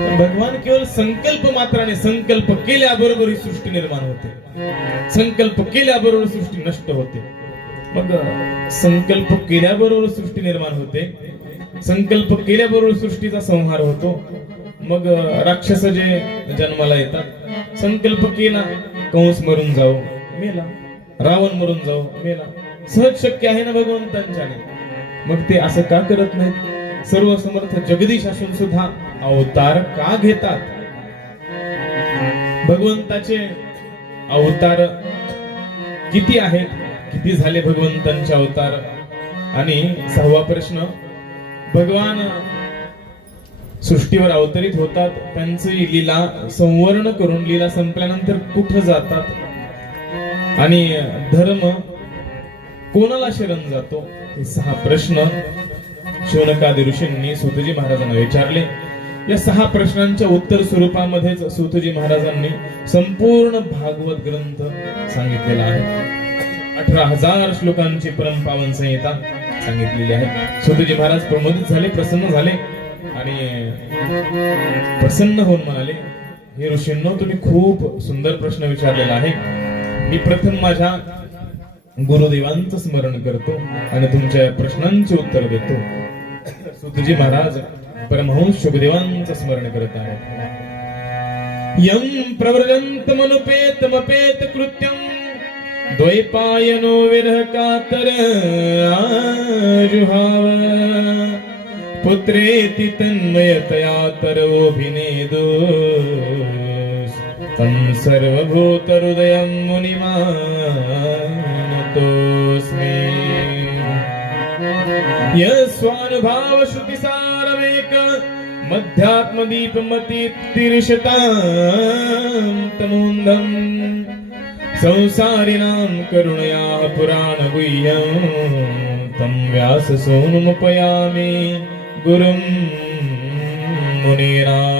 भगवान केवळ संकल्प मात्राने संकल्प केल्याबरोबर ही सृष्टी निर्माण होते, संकल्प केल्याबरोबर सृष्टी नष्ट होते. मग संकल्प केल्याबरोबर सृष्टी निर्माण होते, संकल्प केल्याबरोबर सृष्टीचा संहार होतो. मग राक्षस जे जन्माला येतात, संकल्प केला कंस मरून जाऊ मेला, रावण मरून जाऊ मेला, सहज शक्य आहे ना भगवंतांच्याने. मग ते असं का करत नाहीत? सर्व समर्थ जगदीश असून सुद्धा अवतार का घेतात? भगवंताचे अवतार किती आहेत, किती झाले भगवंतांचे अवतार? आणि 6वा प्रश्न, भगवान सृष्टीवर अवतरित होतात, त्यांची लीला संवर्ण करून लीला संपल्यानंतर कुठं जातात आणि धर्म कोणाला शरण जातो? हे 6 प्रश्न शौनकादी ऋषींनी सूतजी महाराजांना विचारले. या 6 प्रश्नांच्या उत्तर स्वरूपामध्येच सूतजी महाराजांनी संपूर्ण भागवत ग्रंथ सांगितलेला आहे. 18,000 श्लोकांची परमपावन संहिता सांगितलेली आहे. सूतजी महाराज प्रमोदित झाले, प्रसन्न झाले आणि प्रसन्न होऊन म्हणाले, हे ऋषींनो, तुम्ही खूप सुंदर प्रश्न विचारलेला आहे. मी प्रथम माझ्या गुरुदेवांचं स्मरण करतो आणि तुमच्या प्रश्नांचे उत्तर देतो. सूतजी महाराज परमहंस शुकदेवांचं स्मरण करत आहेत. यम प्रव्रजन्तमनुपेतमपेत कृत्यं द्वैपायनो विरह कातर आजुहाव पुत्रेति तन्मयतया तरोभिनेदो तं सर्वभूत हृदयं मुनिमानतोऽस्मि. यस्वानुभाव श्रुतिसारमेक मध्यात्मदीपमतीर्षतां तमोन्धं संसारिणां करुणया पुराणगुह्यं तं व्याससूनुमुपयामि गुरुं मुनीनाम्.